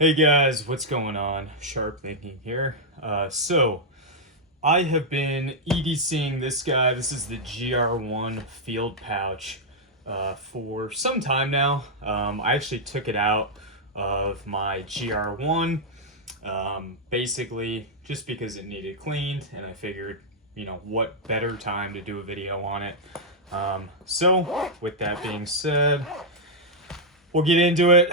Hey guys, what's going on? Sharp Thinking here. So I have been EDCing this guy. This is the GR1 field pouch for some time now. I actually took it out of my GR1 basically just because it needed cleaned, and I figured, what better time to do a video on it. So with that being said, we'll get into it.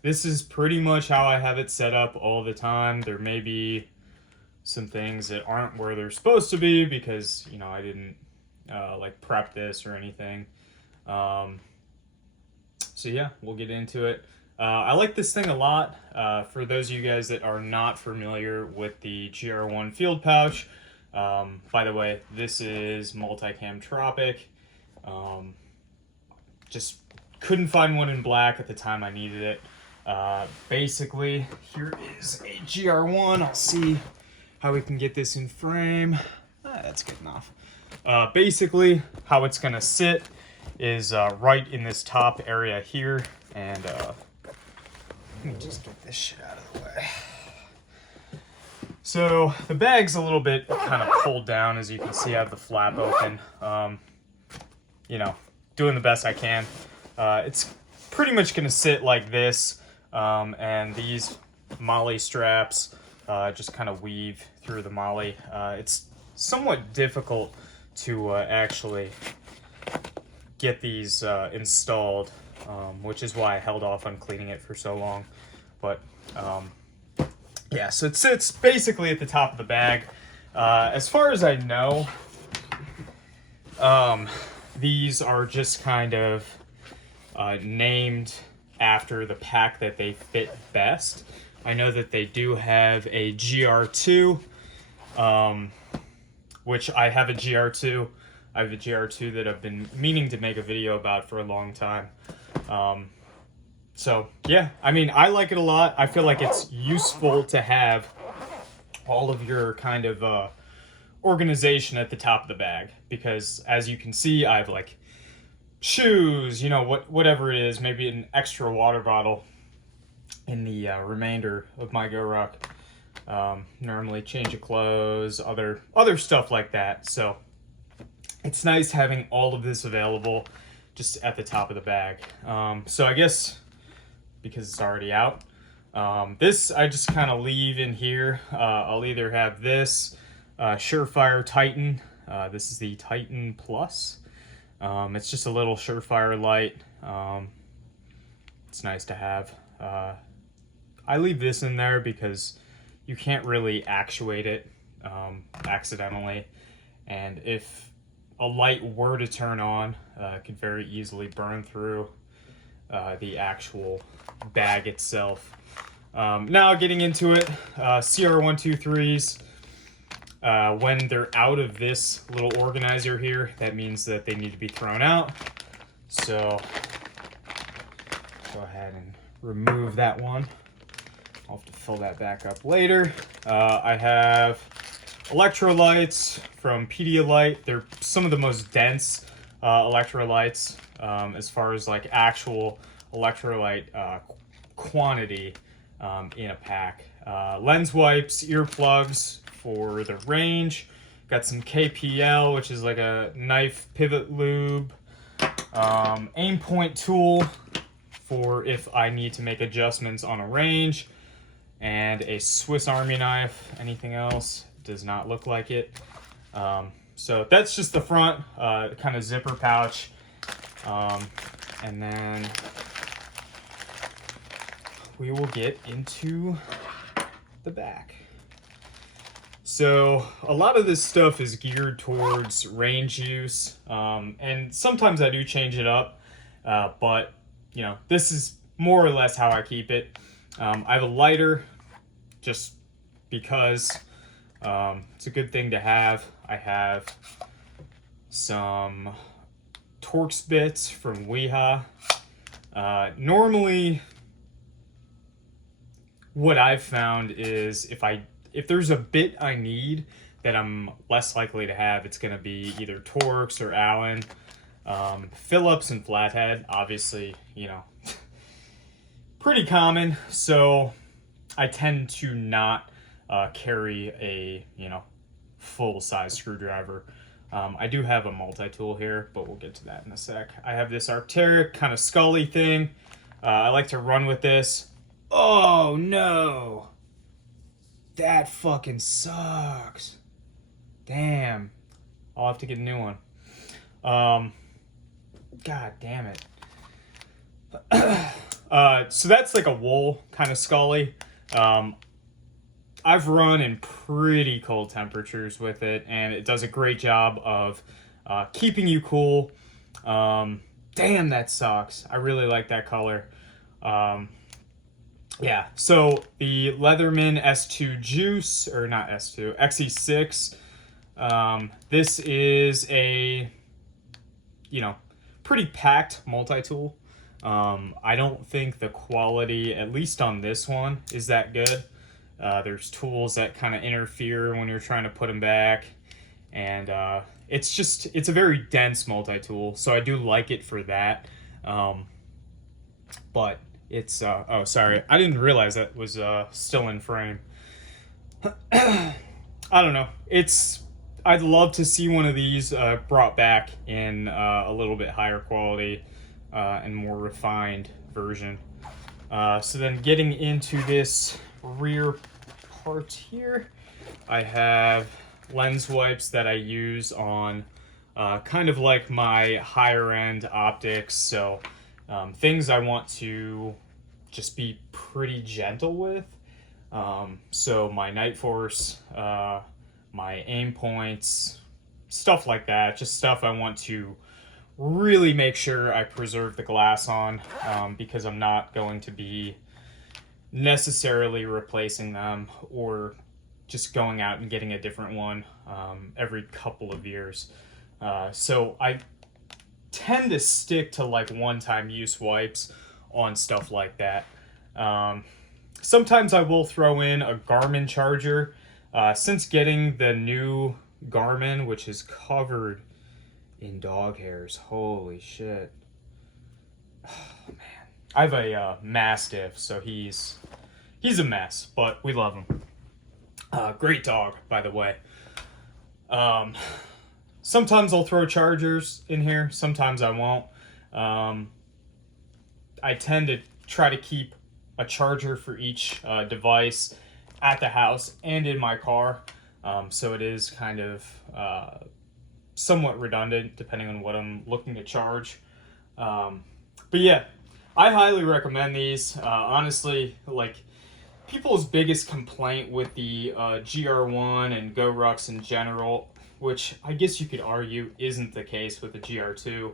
This is pretty much how I have it set up all the time. There may be some things that aren't where they're supposed to be because, I didn't like prep this or anything. So yeah, we'll get into it. I like this thing a lot. For those of you guys that are not familiar with the GR1 field pouch, by the way, this is Multicam Tropic. Just couldn't find one in black at the time I needed it. Basically, here is a GR1. I'll see how we can get this in frame. That's good enough. Basically, how it's gonna sit is right in this top area here. And let me just get this shit out of the way. So the bag's a little bit kind of pulled down, as you can see. I have the flap open. Doing the best I can. It's pretty much going to sit like this, and these molly straps just kind of weave through the molly. It's somewhat difficult to actually get these installed, which is why I held off on cleaning it for so long. But yeah, so it sits basically at the top of the bag. As far as I know, these are just kind of named after the pack that they fit best. I know that they do have a GR2, which I have a GR2. I have a GR2 that I've been meaning to make a video about for a long time. So yeah, I mean, I like it a lot. I feel like it's useful to have all of your kind of organization at the top of the bag, because as you can see, I have like shoes, whatever it is, maybe an extra water bottle in the remainder of my Goruck. Normally change of clothes, other stuff like that. So it's nice having all of this available just at the top of the bag. So I guess because it's already out, this I just kind of leave in here. I'll either have this Surefire Titan. This is the Titan Plus. It's just a little Surefire light. It's nice to have. I leave this in there because you can't really actuate it accidentally, and if a light were to turn on, it could very easily burn through the actual bag itself. Now getting into it, CR123s, when they're out of this little organizer here, that means that they need to be thrown out. So go ahead and remove that one. I'll have to fill that back up later. I have electrolytes from Pedialyte. They're some of the most dense electrolytes as far as like actual electrolyte quantity in a pack. Lens wipes, earplugs for the range. Got some KPL, which is like a knife pivot lube. Aim point tool for if I need to make adjustments on a range. And a Swiss Army knife. Anything else? Does not look like it. So that's just the front, kind of zipper pouch. And then we will get into the back. So a lot of this stuff is geared towards range use, and sometimes I do change it up, but this is more or less how I keep it. I have a lighter just because it's a good thing to have. I have some Torx bits from Weha. Normally, what I've found is if there's a bit I need that I'm less likely to have, it's going to be either Torx or Allen. Phillips and Flathead, obviously, pretty common, so I tend to not carry a, full-size screwdriver. I do have a multi-tool here, but we'll get to that in a sec. I have this Arc'teryx kind of scully thing. I like to run with this. Oh, no. That fucking sucks. Damn. I'll have to get a new one. God damn it. So that's like a wool kind of scully. I've run in pretty cold temperatures with it, and it does a great job of keeping you cool. Damn, that sucks. I really like that color. Yeah, so the Leatherman S2 Juice, or not S2, XE6. This is a, pretty packed multi-tool. I don't think the quality, at least on this one, is that good. There's tools that kind of interfere when you're trying to put them back. And it's a very dense multi-tool, so I do like it for that. But it's, oh, sorry. I didn't realize that was still in frame. I don't know. I'd love to see one of these brought back in a little bit higher quality and more refined version. So then getting into this rear part here, I have lens wipes that I use on kind of like my higher end optics. So things I want to just be pretty gentle with. So my Night Force, my aim points, stuff like that. Just stuff I want to really make sure I preserve the glass on, because I'm not going to be necessarily replacing them or just going out and getting a different one every couple of years. So I tend to stick to like one-time use wipes on stuff like that. Sometimes I will throw in a Garmin charger. Since getting the new Garmin, which is covered in dog hairs, holy shit. Oh, man. I have a Mastiff, so he's a mess, but we love him. Great dog, by the way. Sometimes I'll throw chargers in here, sometimes I won't. I tend to try to keep a charger for each device at the house and in my car, so it is kind of somewhat redundant depending on what I'm looking to charge. But yeah, I highly recommend these. Honestly, like, people's biggest complaint with the GR1 and Gorucks in general, which I guess you could argue isn't the case with the GR2,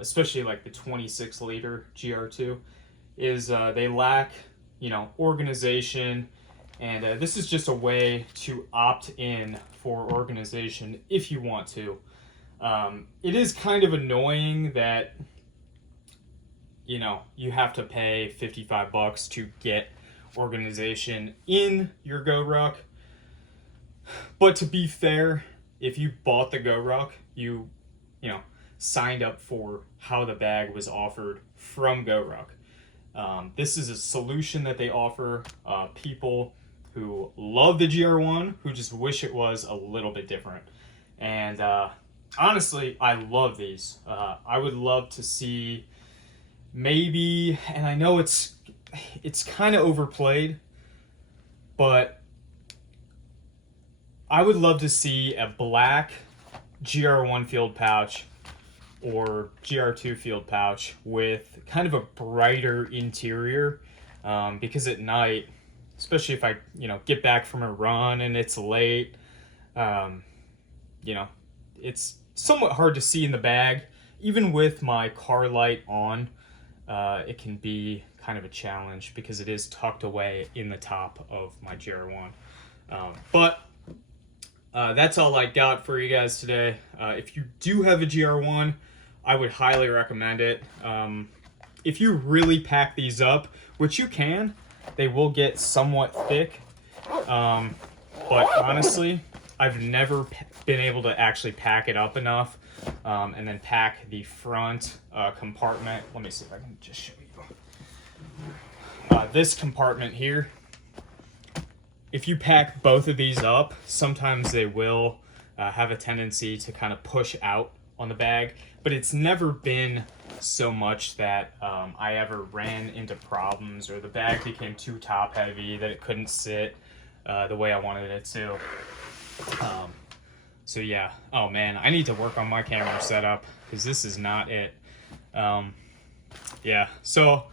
especially like the 26 liter GR2, is they lack, organization. And this is just a way to opt in for organization if you want to. It is kind of annoying that, you have to pay $55 to get organization in your Goruck. But to be fair, if you bought the Goruck, you signed up for how the bag was offered from Goruck. This is a solution that they offer people who love the GR1, who just wish it was a little bit different. And honestly, I love these. I would love to see maybe, and I know it's kind of overplayed, but I would love to see a black GR1 field pouch or GR2 field pouch with kind of a brighter interior, because at night, especially if I, get back from a run and it's late, it's somewhat hard to see in the bag. Even with my car light on, it can be kind of a challenge because it is tucked away in the top of my GR1. But that's all I got for you guys today. If you do have a GR1, I would highly recommend it. If you really pack these up, which you can, they will get somewhat thick. But honestly, I've never been able to actually pack it up enough and then pack the front compartment. Let me see if I can just show you. this compartment here, if you pack both of these up, sometimes they will have a tendency to kind of push out on the bag, but it's never been so much that I ever ran into problems or the bag became too top heavy that it couldn't sit the way I wanted it to. So yeah, oh man, I need to work on my camera setup because this is not it. Yeah, so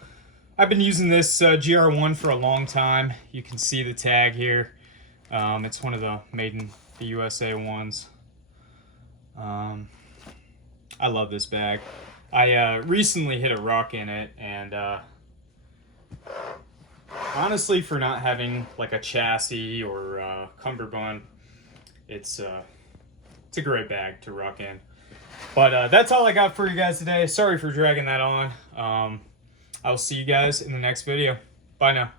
I've been using this GR1 for a long time. You can see the tag here. It's one of the made in the USA ones. I love this bag. I recently hit a ruck in it, and honestly, for not having like a chassis or cummerbund, it's a great bag to ruck in. But that's all I got for you guys today. Sorry for dragging that on. I'll see you guys in the next video. Bye now.